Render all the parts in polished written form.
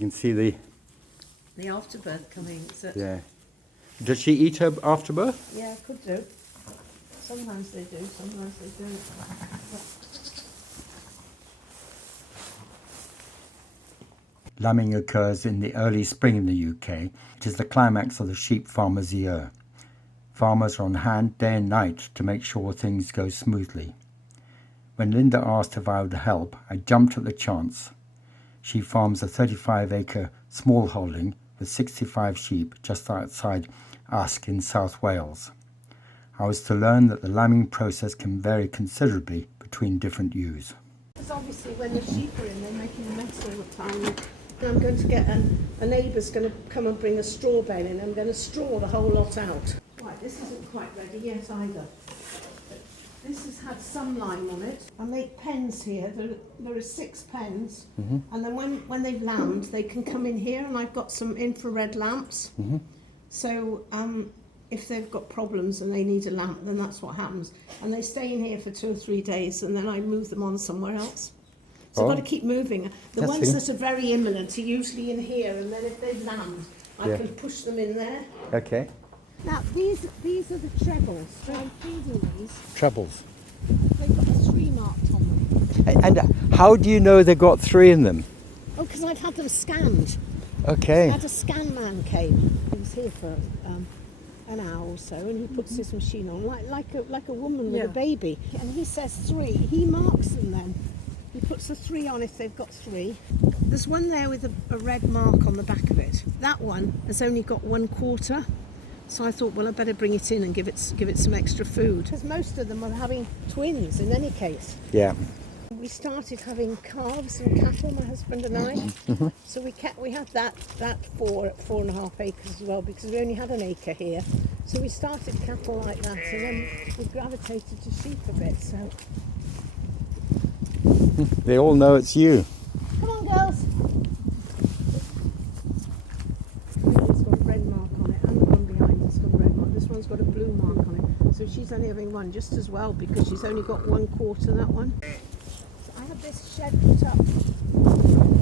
can see the afterbirth coming. Yeah. Does she eat her afterbirth? Yeah, could do. Sometimes they do, sometimes they don't. Lambing occurs in the early spring in the UK. It is the climax of the sheep farmer's year. Farmers are on hand day and night to make sure things go smoothly. When Linda asked if I would help, I jumped at the chance. She farms a 35-acre small holding with 65 sheep just outside Usk in South Wales. I was to learn that the lambing process can vary considerably between different ewes. Because obviously when the sheep are in, they're making a mess all the time. And I'm going to get a neighbour's going to come and bring a straw bale in. I'm going to straw the whole lot out. Right, this isn't quite ready yet either. This has had some lime on it. I make pens here. There are 6 pens. And then when they've lambed, they can come in here, and I've got some infrared lamps. So if they've got problems and they need a lamp, then that's what happens. And they stay in here for 2 or 3 days, and then I move them on somewhere else. So I've got to keep moving. The ones that are very imminent are usually in here, and then if they've lambed, I can push them in there. Okay. Now, these are the trebles. So I'm feeding these. Trebles. They've got a 3 marked on them. And how do you know they've got 3 in them? Oh, because I've had them scanned. Okay. I had a scan man came. He was here for an hour or so, and he puts this machine on like a woman with a baby. And he says 3. He marks them then. He puts a 3 on if they've got 3. There's one there with a red mark on the back of it. That one has only got 1/4. So I thought, well, I better bring it in and give it some extra food. Because most of them are having twins in any case. Yeah. We started having calves and cattle, my husband and I. So we had that 4.5 acres as well, because we only had an acre here. So we started cattle like that, and then we gravitated to sheep a bit. So They all know it's you. come on, girls. It's got a red mark on it, and the one behind it's got a red mark. This one's got a blue mark on it. So she's only having one just as well, because she's only got 1/4, that one. I had this shed put up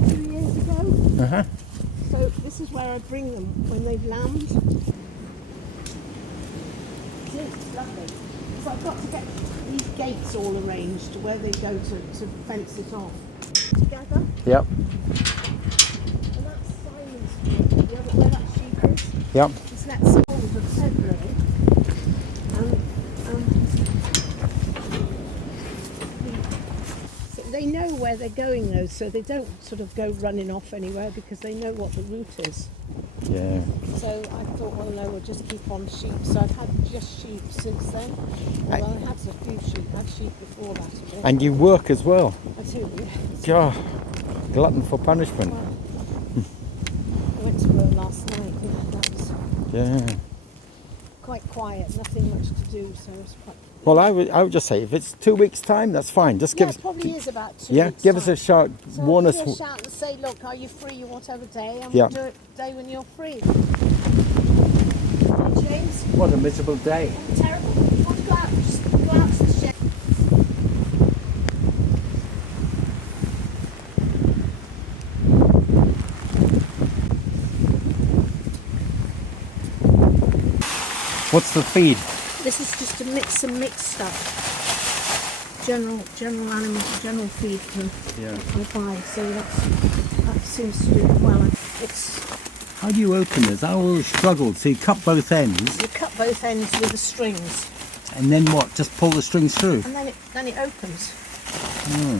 2 years ago. So this is where I bring them when they've lambed. See, it's lovely. So I've got to get these gates all arranged where they go to fence it off. Together. Yep. And that's Simon's field, where that sheep is. Yep. It's that sold of February. So they know where they're going though, so they don't sort of go running off anywhere, because they know what the route is. Yeah. So I thought, well, no, we'll just keep on sheep. So I've had just sheep since then. Well, I had a few sheep. I had sheep before that a bit. And you work as well. I do, yeah. God, glutton for punishment. Well, I went to work last night. That was Yeah. quite quiet, nothing much to do, so it's quite... Well, I would just say, if it's 2 weeks' time, that's fine. Just give Yeah, us. it probably is about 2 Yeah, weeks' give us time. a shout. So Warn I'll us. give you a shout and say, look, are you free whatever day? And Yeah. we'll do it the day when you're free. James? What a miserable day. Terrible. You want to go out? Just go out to the shed. What's the feed? This is just some mixed stuff. General feed I buy. So that seems to do it well. How do you open this? I always struggled. So you cut both ends. You cut both ends with the strings, And then what? Just pull the strings through? and then it opens. Hmm.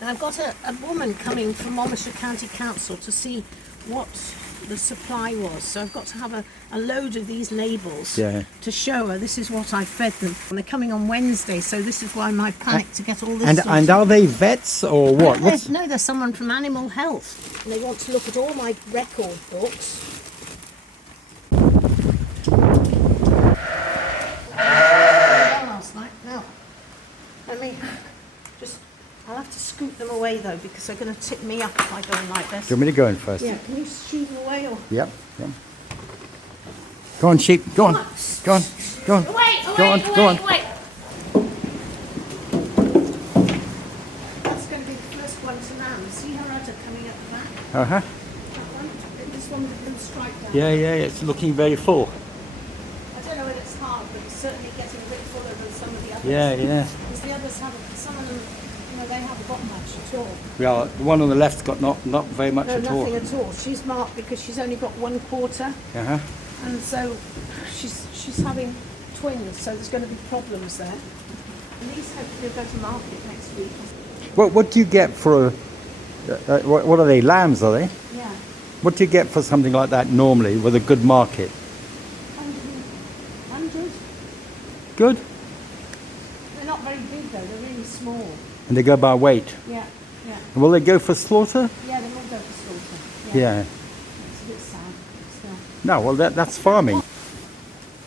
And I've got a woman coming from Monmouthshire County Council to see what the supply was. So I've got to have a load of these labels to show her this is what I fed them. And they're coming on Wednesday, so this is why my panic to get all this. And are they vets or what? No, there's someone from Animal Health, and they want to look at all my record books. Last night. Now, I'll have to scoot them away though, because they're going to tip me up if I go in like this. Do you want me to go in first? Yeah, can you shoo them away or? Yep. Go on, sheep. Go on. Go on. Go on. Go on. That's going to be the first one to land. See her udder coming at the back? Uh-huh. That one? This one with the stripe down. Yeah, it's looking very full. I don't know whether it's hard, but it's certainly getting a bit fuller than some of the others. Yeah. Because the others haven't, some of them, they haven't got much at all. Well, the one on the left's got not very much No, at all. nothing at all. She's marked because she's only got 1/4. Uh-huh. And so she's having twins, so there's going to be problems there. And these hopefully will go to market next week. What do you get for a... what are they, lambs, are they? Yeah. What do you get for something like that normally with a good market? 100. Good? They're not very big though, they're really small. And they go by weight? Yeah. And will they go for slaughter? Yeah, they will go for slaughter. Yeah. It's a bit sad. Still. No, well that's farming.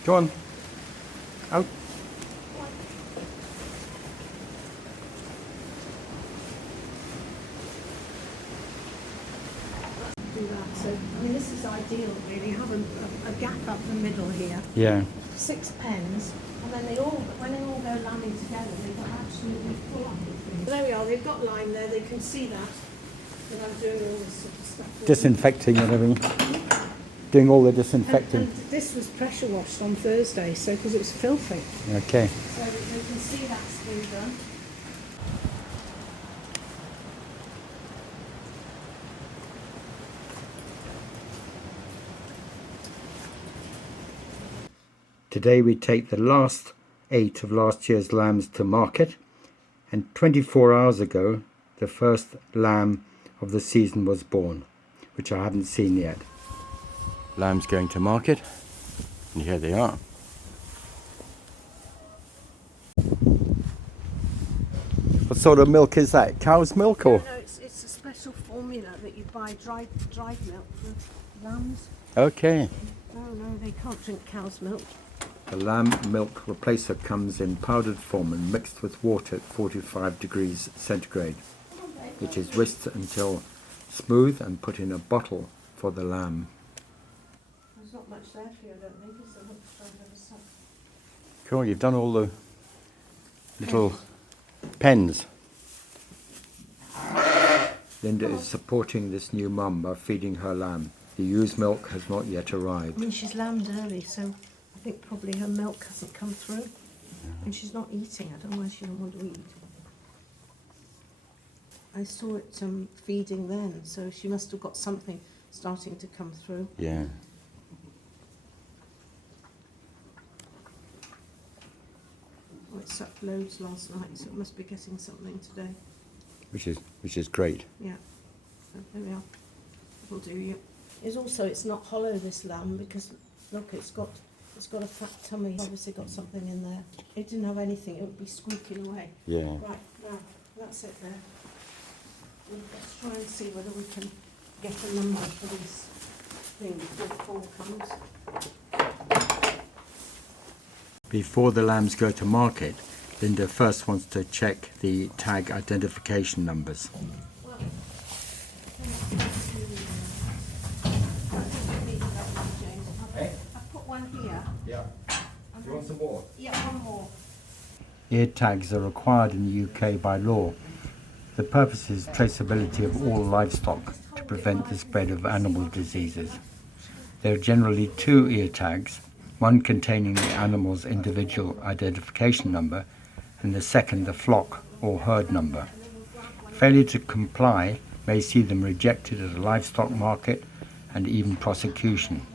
Go on. Out. Do that. So, I mean, this is ideal really, have a gap up the middle here. Yeah. 6 pens, and then when they all go lambing together, they've got absolutely full on. There we are, they've got lime there, they can see that I'm doing all this sort of stuff. Disinfecting and everything. Doing all the disinfecting. And this was pressure washed on Thursday, so because it was filthy. Okay. So they can see that's been done. Today we take the last 8 of last year's lambs to market, and 24 hours ago the first lamb of the season was born, which I haven't seen yet. Lambs going to market, and here they are. What sort of milk is that? Cow's milk or? No, it's a special formula that you buy dried milk for lambs. Okay. No, they can't drink cow's milk. The lamb milk replacer comes in powdered form and mixed with water at 45 degrees centigrade. It is whisked until smooth and put in a bottle for the lamb. There's not much there for you, I don't think, is there? Looks like there was some. Cool, you've done all the little pens. Linda is supporting this new mum by feeding her lamb. The ewe's milk has not yet I arrived. mean, she's lambed early, so I think probably her milk hasn't come through. And she's not eating. I don't know why she doesn't want to eat. I saw it feeding then, so she must have got something starting to come through. Yeah. Oh, it sucked loads last night, so it must be getting something today. Which is great. Yeah. So there we are. It'll do you. It's not hollow, this lamb, because look, it's got a fat tummy. It's obviously got something in there. If it didn't have anything, it would be squeaking away. Yeah. Right, now, that's it there. Let's try and see whether we can get a number for this thing before fall comes. Before the lambs go to market, Linda first wants to check the tag identification numbers. Well, I've put one here. Yeah. Do you want some more? Yeah, one more. Ear tags are required in the UK by law. The purpose is traceability of all livestock to prevent the spread of animal diseases. There are generally 2 ear tags, one containing the animal's individual identification number and the second the flock or herd number. Failure to comply may see them rejected at a livestock market and even prosecution.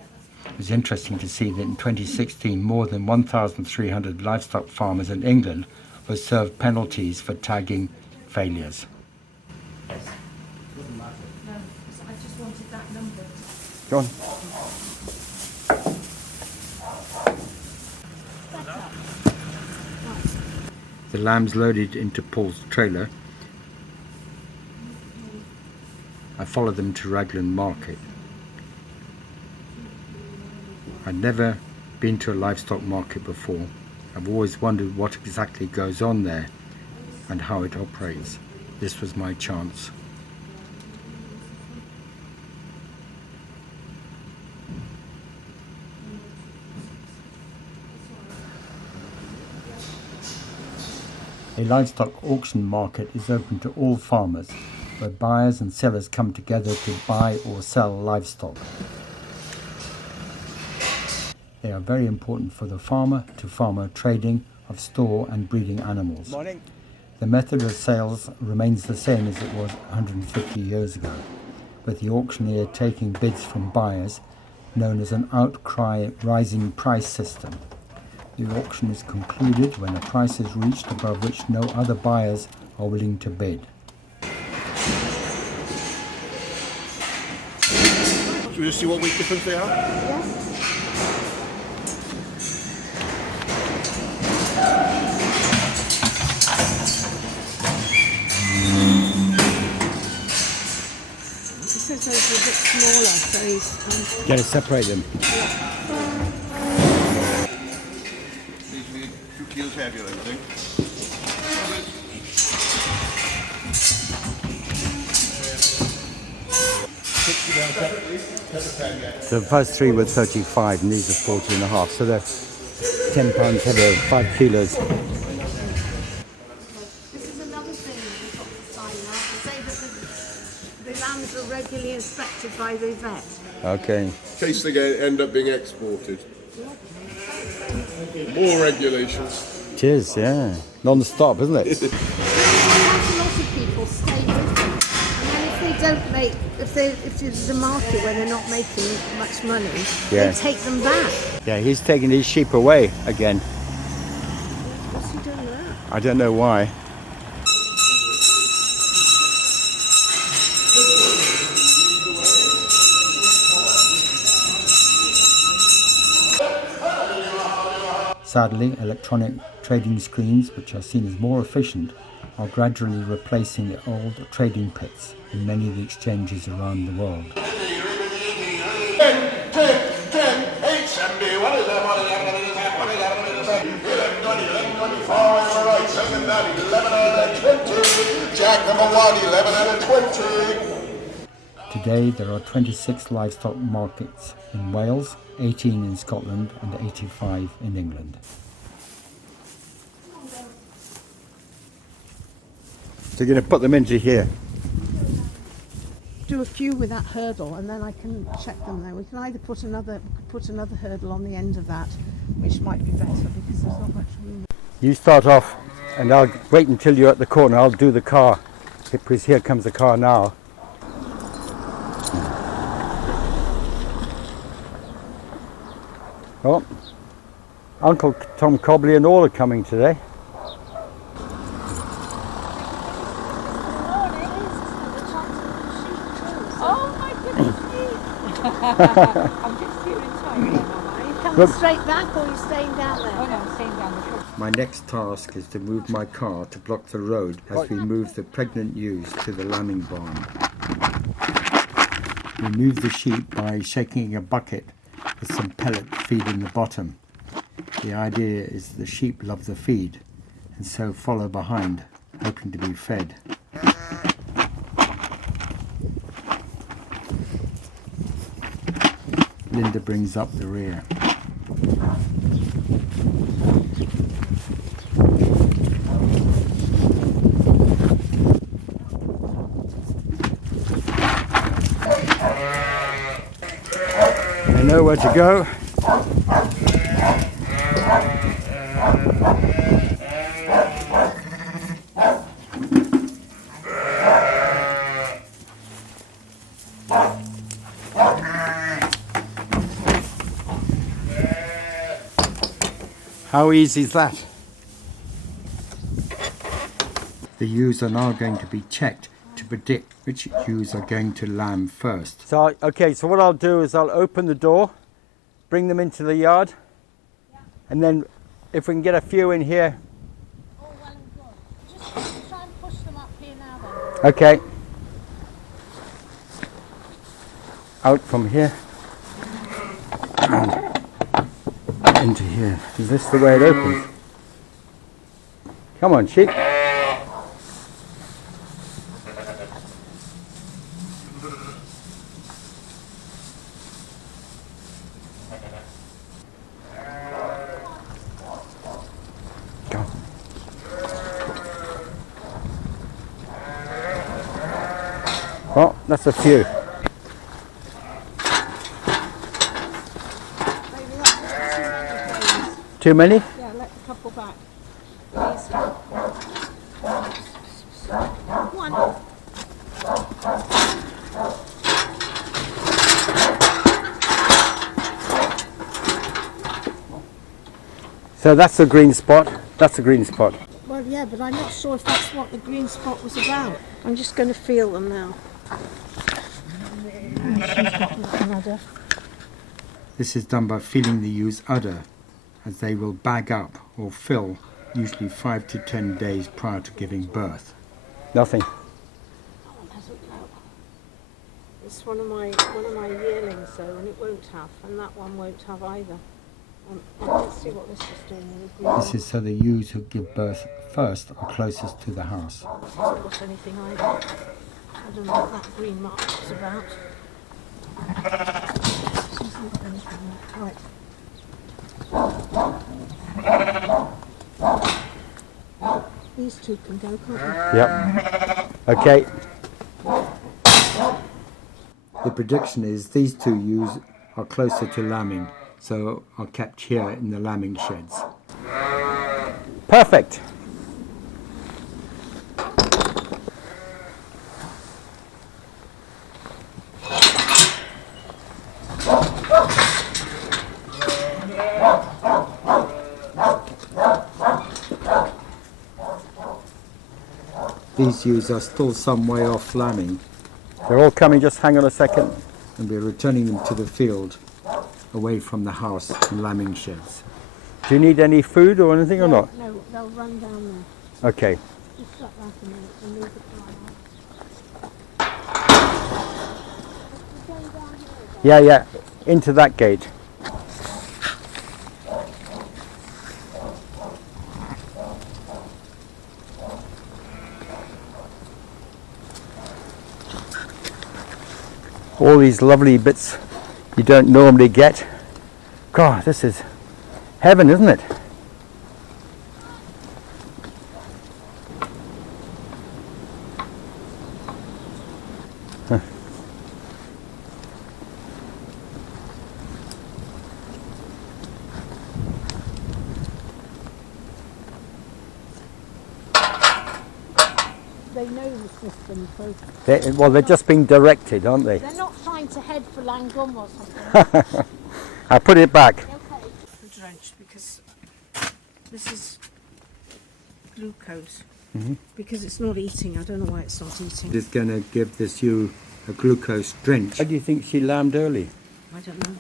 It was interesting to see that in 2016 more than 1,300 livestock farmers in England were served penalties for tagging failures. No, I just wanted that number. Go on. The lambs loaded into Paul's trailer. I followed them to Raglan Market. I'd never been to a livestock market before. I've always wondered what exactly goes on there and how it operates. This was my chance. A livestock auction market is open to all farmers. where buyers and sellers come together to buy or sell livestock. They are very important for the farmer-to-farmer trading of store and breeding animals. Morning. The method of sales remains the same as it was 150 years ago, with the auctioneer taking bids from buyers, known as an outcry rising price system. The auction is concluded when a price is reached above which no other buyers are willing to bid. Should we just see what weight difference they are? Yes. This is a bit smaller, so he's... Got to separate them. These will be 2 kilos heavier, I think. So the first three were 35 and these are 40 and a half, so they're 10 pounds heavier, 5 kilos. This is another thing we've got to sign now, to say that the lambs are regularly inspected by the vet. Okay. In case they end up being exported. More regulations. Cheers, yeah. Non-stop, isn't it? Quite a lot of people stay with them, and then if they don't make, if there's a market where they're not making much money, Yeah. they take them back. Yeah, he's taking his sheep away again. What's he doing there? I don't know why. Sadly, electronic trading screens, which are seen as more efficient, are gradually replacing the old trading pits in many of the exchanges around the world. 10, 8, 70, what is that? What is that? What is that? What is that? What is that? 11, 20, 11, 24, all right, 7, 9, 11, and 20. Jack number 1, 11, and 20. Today there are 26 livestock markets in Wales, 18 in Scotland and 85 in England. So you're going to put them into here? Do a few with that hurdle, and then I can check them there. We can either put another hurdle on the end of that, which might be better because there's not much room. You start off and I'll wait until you're at the corner. I'll do the car, because here comes the car now. Oh, Uncle Tom Cobley and all are coming today. Oh my goodness me! I'm just here in time. Are you coming straight back or are you staying down there? Oh no, I'm staying down the shore. My next task is to move my car to block the road as we move the pregnant ewes to the lambing barn. We move the sheep by shaking a bucket with some pellet feed in the bottom. The idea is the sheep love the feed and so follow behind, hoping to be fed. Linda brings up the rear. They know where to go. How easy is that? The ewes are now going to be checked to predict which ewes are going to lamb first. So, okay, so what I'll do is I'll open the door, bring them into the yard, and then if we can get a few in here. Oh, well and good. Just try and push them up here now then. Okay. Out from here. And into here. Is this the way it opens? Come on, sheep. Go. Oh, that's a few. Maybe that's Too many? yeah, let the couple back. Please. One. So that's a green spot. That's a green spot. Well, yeah, but I'm not sure if that's what the green spot was about. I'm just going to feel them now. She's got another. This is done by feeling the ewe's udder, as they will bag up or fill usually 5 to 10 days prior to giving birth. Nothing. That one hasn't come. It's one of my yearlings though, and it won't have, and that one won't have either. Let's see what this is doing with the green. This is so the ewes who give birth first are closest to the house. It hasn't got anything either. I don't know what that green mark is about. This isn't got anything. Right. These two can go, can't Yep. Okay. The prediction is these two ewes are closer to lambing, so are kept here in the lambing sheds. Perfect. These ewes are still some way off lambing. They're all coming, just hang on a second. And we're returning them to the field, away from the house and lambing sheds. Do you need any food or anything or not? No, they'll run down there. Okay. Just shut that a minute and leave it dry. Yeah, yeah. Into that gate. All these lovely bits you don't normally get. God, this is heaven, isn't it? Huh. They know the system, so They're just being directed, aren't they? They're not trying to head for Langum or something. I put it back. Okay. the drench because this is glucose. Because it's not eating. I don't know why it's not eating. It's going to give this ewe a glucose drench. Why do you think she lambed early? I don't know.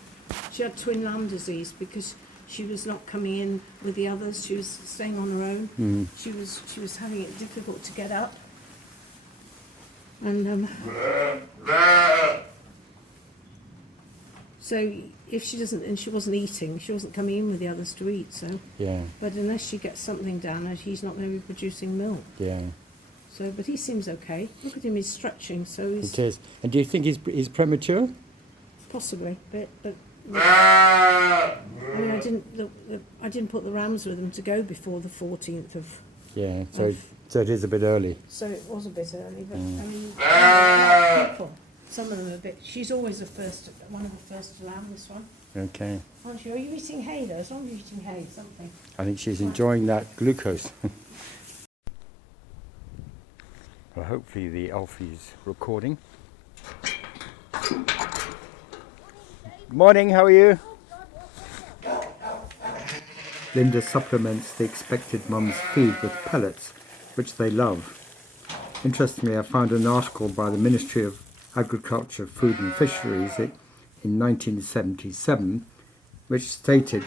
She had twin lamb disease because she was not coming in with the others. She was staying on her own. She was having it difficult to get up. And so if she doesn't, and she wasn't eating, she wasn't coming in with the others to eat. So Yeah, but unless she gets something down her, he's not going to be producing milk. yeah. So, but he seems okay. Look at him; he's stretching. So he's It is. And do you think he's premature? possibly, but I mean, I didn't put the rams with him to go before the 14th of. Yeah, so it is a bit early. So it was a bit early, but I mean, people. Some of them are a bit. She's always one of the first to lamb. This one, Okay. aren't you? Are you eating hay though? As long as you're eating hay, something. I think she's enjoying that glucose. Well, hopefully the Alfie's recording. Morning, how are you? Linda supplements the expected mum's feed with pellets, which they love. Interestingly, I found an article by the Ministry of Agriculture, Food and Fisheries in 1977, which stated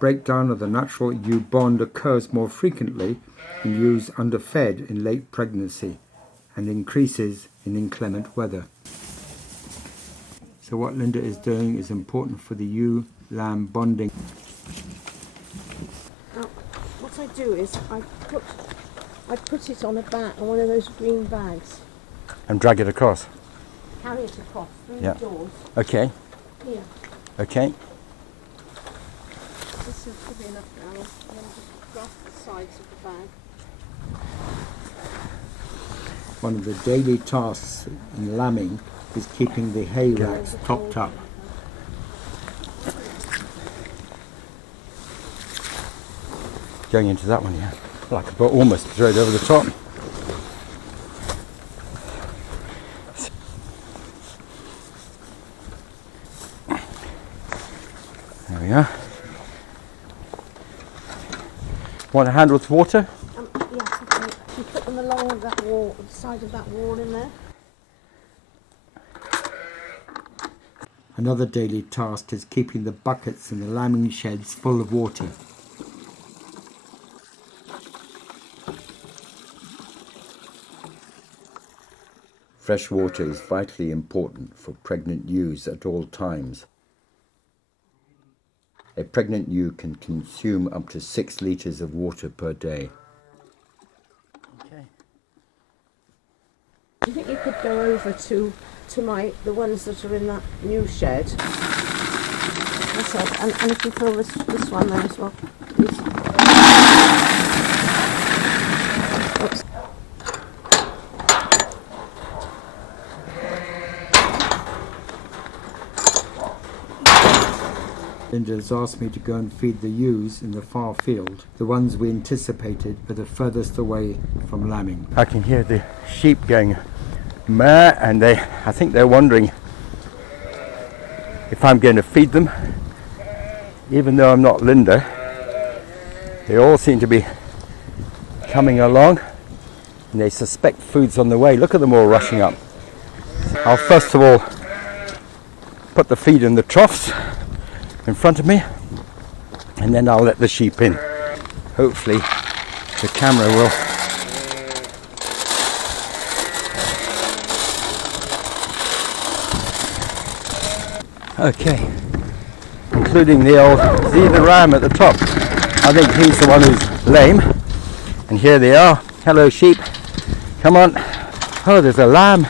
breakdown of the natural ewe bond occurs more frequently in ewes underfed in late pregnancy and increases in inclement weather. So what Linda is doing is important for the ewe-lamb bonding. Now, what I do is I put it on one of those green bags, And drag it across. carry it across through Yeah. the doors. Okay, Here, okay. this should be enough now. And then just grasp the sides of the bag. One of the daily tasks in lambing is keeping the hay racks topped up. Going into that one, yeah. Well, I could almost throw it over the top. There we are. Want a hand with water? Yes, okay. You put them along that wall, the side of that wall in there. Another daily task is keeping the buckets in the lambing sheds full of water. Fresh water is vitally important for pregnant ewes at all times. A pregnant ewe can consume up to 6 litres of water per day. Okay. I think you could go over to the ones that are in that new shed. That's it. And if you fill this one there as well, please. Oops. Linda has asked me to go and feed the ewes in the far field, the ones we anticipated are the furthest away from lambing. I can hear the sheep going meh, and I think they're wondering if I'm going to feed them. Even though I'm not Linda, they all seem to be coming along and they suspect food's on the way. Look at them all rushing up. I'll first of all put the feed in the troughs in front of me, and then I'll let the sheep in. Hopefully the camera will okay, including the old the ram at the top. I think he's the one who's lame, and here they are. Hello sheep, come on. Oh, there's a lamb,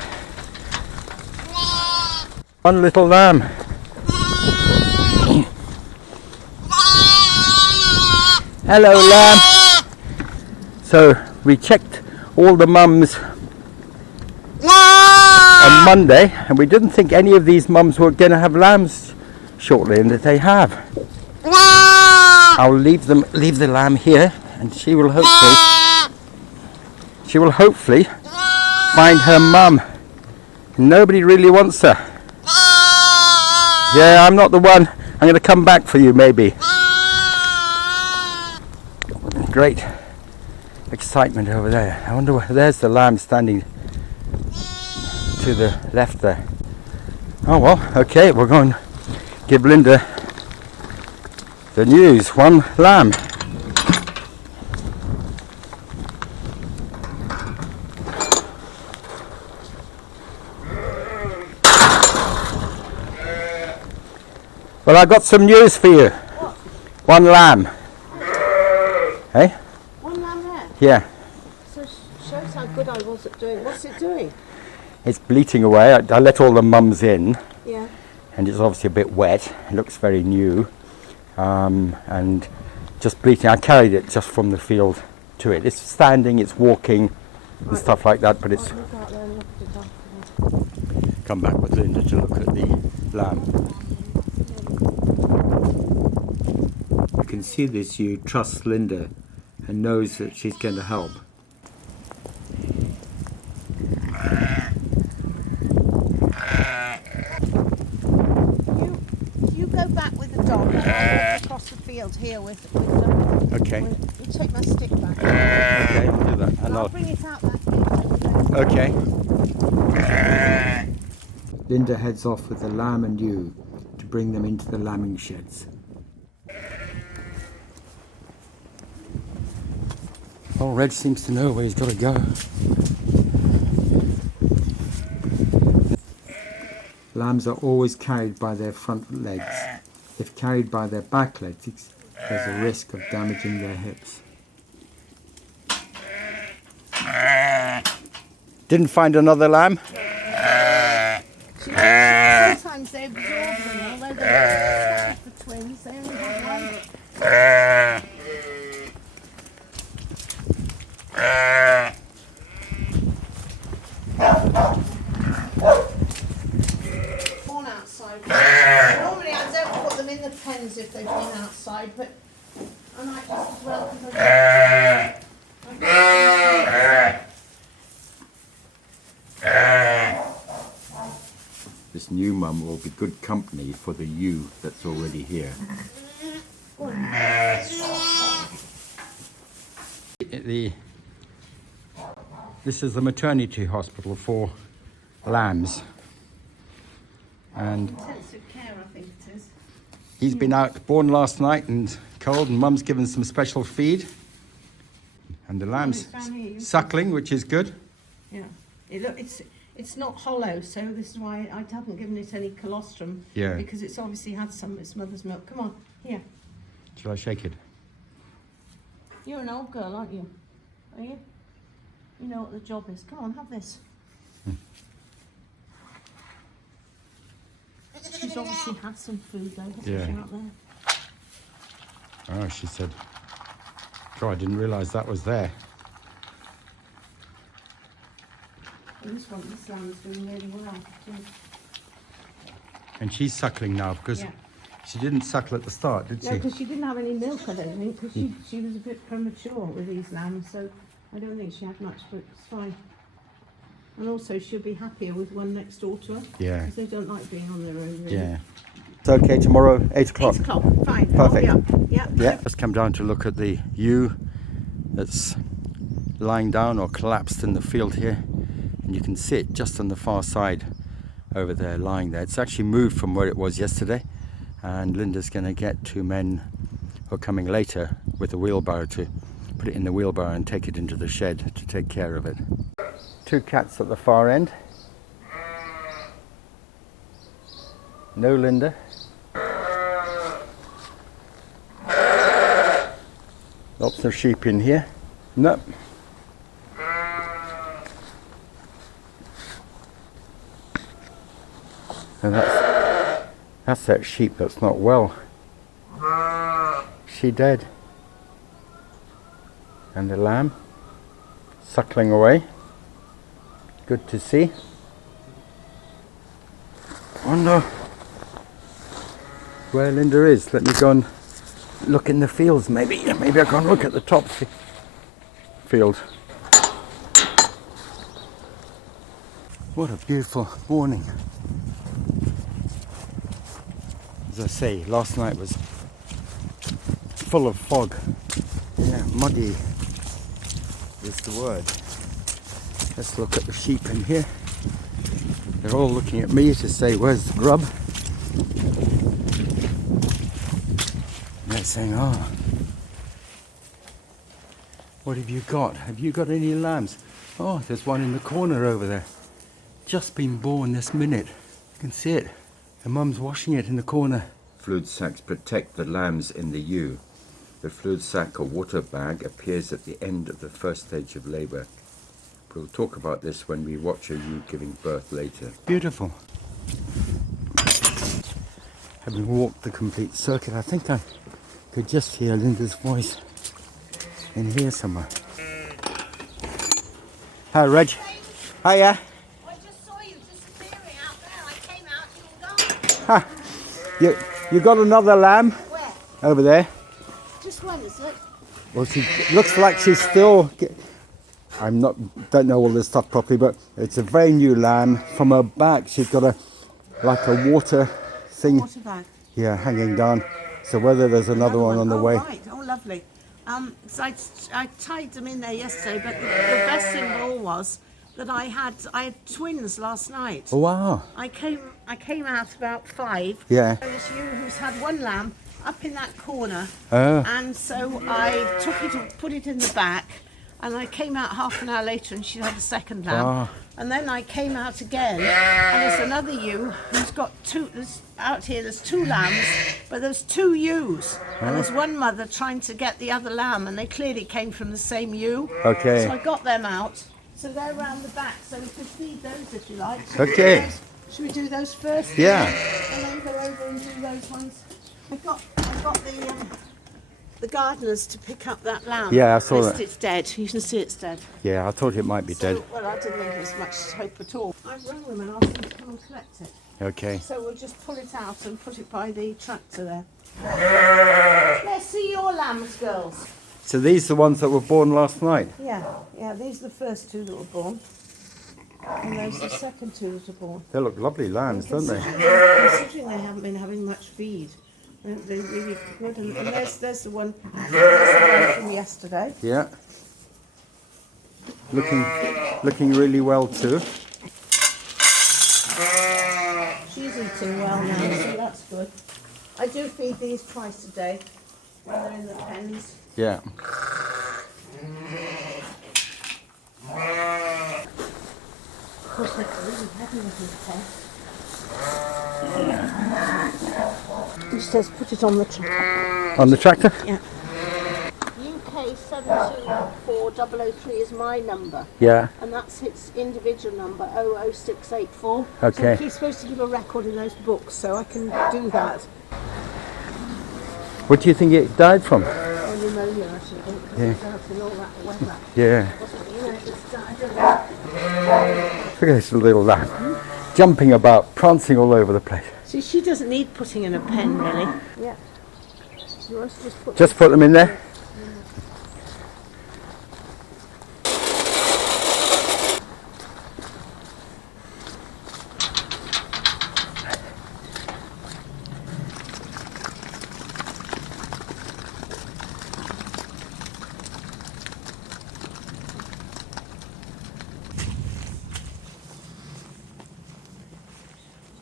one little lamb. Hello lamb. So we checked all the mums on Monday, and we didn't think any of these mums were going to have lambs shortly, and that they have. I'll leave the lamb here, and she will hopefully find her mum. Nobody really wants her. Yeah, I'm not the one. I'm going to come back for you maybe. Great excitement over there. I wonder where, there's the lamb standing to the left there. Oh well, okay, we're going to give Linda the news. One lamb. Well, I got some news for you. What? One lamb. Hey? One lamb there? Yeah. So shows how good I was at doing. What's it doing? It's bleating away. I let all the mums in. Yeah. And it's obviously a bit wet. It looks very new. And just bleating. I carried it just from the field to it. It's standing, it's walking and stuff like that, but it's... Look out there and look at it. Come back with Linda to look at the lamb. You can see this ewe trusts Linda and knows that she's going to help. You go back with the dog and I'll walk across the field here with them. Okay. You take my stick back. Okay, I'll do that. And I'll bring it out back here. Okay. Linda heads off with the lamb and ewe to bring them into the lambing sheds. Oh, Reg seems to know where he's got to go. Lambs are always carried by their front legs. If carried by their back legs, there's a risk of damaging their hips. Didn't find another lamb? Sometimes they absorb them, although they're the twins, they only have one. depends if they've been outside, but I might just as well because This new mum will be good company for the ewe that's already here. This is the maternity hospital for lambs. And intensive care, I think it is. he's been out, born last night and cold, and mum's given some special feed. And the lamb's suckling, which is good. Yeah, it's not hollow, so this is why I haven't given it any colostrum. Yeah. Because it's obviously had some of its mother's milk. Come on, here. Shall I shake it? You're an old girl, aren't you? Are you? You know what the job is. Come on, have this. She's obviously had some food though, hasn't Yeah. she, out there? Oh, she said, God, I didn't realise that was there. And this lamb's doing really well too. And she's suckling now because Yeah. she didn't suckle at the start, did No, she? because she didn't have any milk, I don't think, because she was a bit premature with these lambs, so I don't think she had much, but it's fine. And also she'll be happier with one next door to her. Yeah. Because they don't like being on their own, really. Yeah. It's okay tomorrow, 8 o'clock. 8 o'clock, fine. Perfect. I'll be up. Yeah. Yeah, let's come down to look at the ewe that's lying down or collapsed in the field here. And you can see it just on the far side over there, lying there. It's actually moved from where it was yesterday. And Linda's going to get 2 men who are coming later with a wheelbarrow to put it in the wheelbarrow and take it into the shed to take care of it. 2 cats at the far end. No Linda. Lots of sheep in here. No. And that's that sheep that's not well. She dead. And the lamb suckling away. Good to see. Wonder where Linda is. Let me go and look in the fields maybe. Maybe I can look at the top field. What a beautiful morning. As I say, last night was full of fog. Yeah, muddy is the word. Let's look at the sheep in here. They're all looking at me to say, where's the grub? And they're saying, oh, what have you got? Have you got any lambs? Oh, there's one in the corner over there. Just been born this minute. You can see it. The mum's washing it in the corner. Fluid sacs protect the lambs in the ewe. The fluid sac or water bag appears at the end of the first stage of labour. We'll talk about this when we watch a ewe giving birth later. Beautiful. Having walked the complete circuit, I think I could just hear Linda's voice in here somewhere. Hi, Reg. Hiya. I just saw you disappearing out there. I came out, you were gone. Ha! You got another lamb Where? over there. Just when is it? Well, she looks like she's still. Don't know all this stuff properly, but it's a very new lamb. From her back, she's got a water thing. Water bag. Yeah, hanging down. So whether there's another one on the way. Right. Oh, lovely. So I tied them in there yesterday, but the best thing of all was that I had twins last night. Oh wow. I came out about 5. Yeah. There was you who's had one lamb up in that corner, Oh. and so I took it and put it in the back, and I came out half an hour later and she had a second lamb. Ah. And then I came out again, and there's another ewe who's got 2. There's 2 lambs, but there's 2 ewes, and there's one mother trying to get the other lamb, and they clearly came from the same ewe. Okay. So I got them out. So they're round the back, so we could feed those if you like. Okay. Should we do those first? Yeah. And then go over and do those ones. I got the gardeners to pick up that lamb. Yeah, I saw At least that. it's dead. You can see it's dead. Yeah, I thought it might be dead. So, well, I didn't think there was much hope at all. I rang them and asked them to come and collect it. Okay. So we'll just pull it out and put it by the tractor there. Let's see your lambs, girls. So these are the ones that were born last night? Yeah, these are the first two that were born. And those are the second two that are born. They look lovely lambs, don't they? Considering they haven't been having much feed, they're really good. And there's the one from yesterday. Yeah. Looking really well too. She's eating well now, so that's good. I do feed these twice a day when they're in the pens. Yeah. Of course, they're really heavy with these pens. It says put it on the tractor. On the tractor? Yeah. UK 724003 is my number. Yeah. And that's its individual number, 00684. Okay. So he's supposed to give a record in those books, so I can do that. What do you think it died from? Or pneumonia, I should think, because it's out in all that weather. Yeah. You know, it's, I don't know. Look at this little lamb. Jumping about, prancing all over the place. See, she doesn't need putting in a pen, really. Yeah. You want to Just put them in there?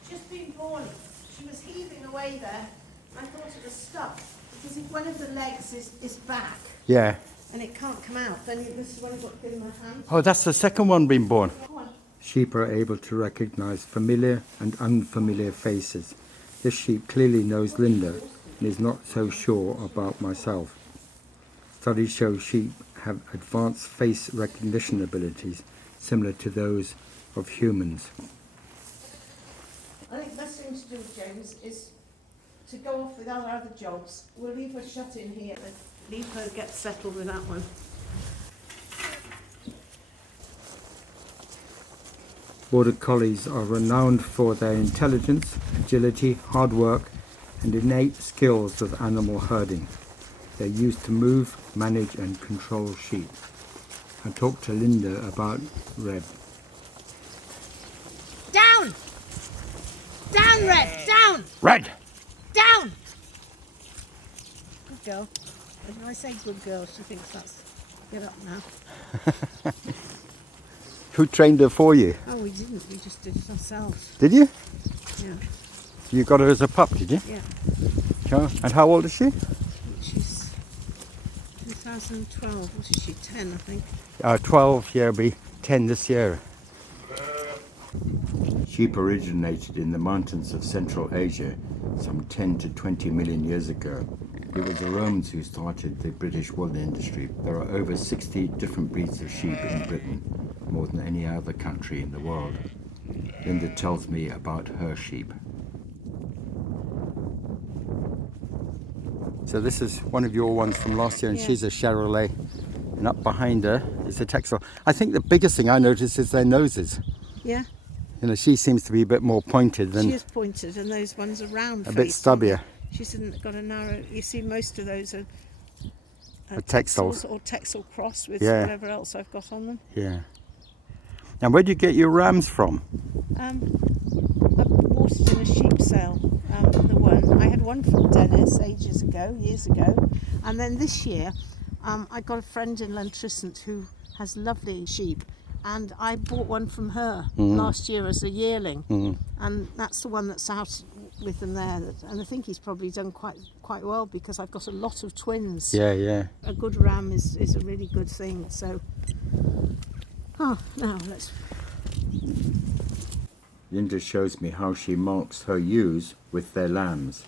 just been born. She was heaving away there. I thought it was stuck because if one of the legs is back Yeah. and it can't come out, then this is when it got in my hand. Oh, that's the second one being born. Go on. Sheep are able to recognize familiar and unfamiliar faces. This sheep clearly knows Linda and is not so sure about myself. Studies show sheep have advanced face recognition abilities similar to those of humans. I think the best thing to do, James, is to go off with our other jobs. We'll leave her shut in here and leave her get settled with that one. Border collies are renowned for their intelligence, agility, hard work, and innate skills of animal herding. They're used to move, manage, and control sheep. I talked to Linda about Reb. Down! Down, Red! Down! Red! Down! Good girl. When I say good girl, she thinks that's get up now. Who trained her for you? Oh, we didn't. We just did it ourselves. Did you? Yeah. You got her as a pup, did you? Yeah. Sure. And how old is she? She's 2012. What is she? 10, I think. 12, yeah, be 10 this year. Sheep originated in the mountains of Central Asia some 10 to 20 million years ago. It was the Romans who started the British wool industry. There are over 60 different breeds of sheep in Britain, more than any other country in the world. Linda tells me about her sheep. So this is one of your ones from last year, and Yeah. she's a Charolais. And up behind her is a Texel. I think the biggest thing I noticed is their noses. Yeah. You know, she seems to be a bit more pointed than She is pointed, and those ones are round. a bit stubbier. She's got a narrow. You see, most of those are Texels. or Texel cross with Yeah. whatever else I've got on them. Yeah. And where do you get your rams from? I bought it in a sheep sale. The one I had one from Dennis years ago, and then this year I got a friend in Llantrissant who has lovely sheep, and I bought one from her last year as a yearling, and that's the one that's out with them there. And I think he's probably done quite well because I've got a lot of twins. Yeah, yeah. A good ram is a really good thing. So, now let's. Linda shows me how she marks her ewes with their lambs.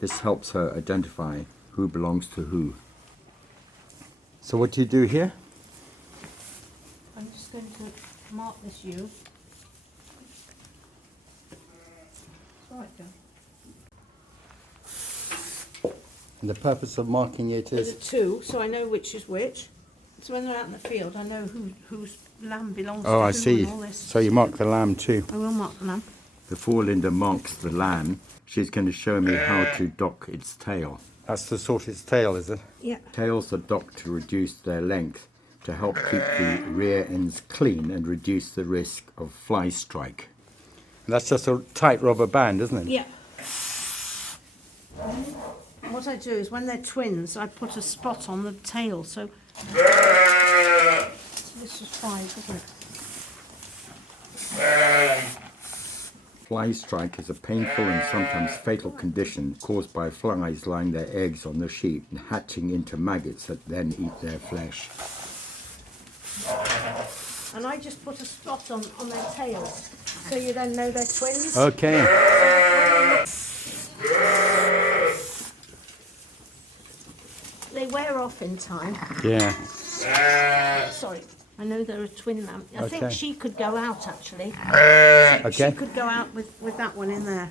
This helps her identify who belongs to who. So what do you do here? I'm just going to mark this ewe. Right, John. And the purpose of marking it There's is... two, so I know which is which. So when they're out in the field, I know whose lamb belongs to Oh, who I see. and all this. So you mark the lamb too. I will mark the lamb. Before Linda marks the lamb, she's going to show me how to dock its tail. That's to sort its tail, is it? Yeah. Tails are docked to reduce their length to help keep the rear ends clean and reduce the risk of fly strike. And that's just a tight rubber band, isn't it? Yeah. What I do is when they're twins, I put a spot on the tail. So this is 5, isn't it? Fly strike is a painful and sometimes fatal condition caused by flies laying their eggs on the sheep and hatching into maggots that then eat their flesh. And I just put a spot on their tails, so you then know they're twins. Okay. They wear off in time. Yeah. Sorry, I know they're a twin lamb. I think Okay. she could go out actually. Okay. She could go out with that one in there.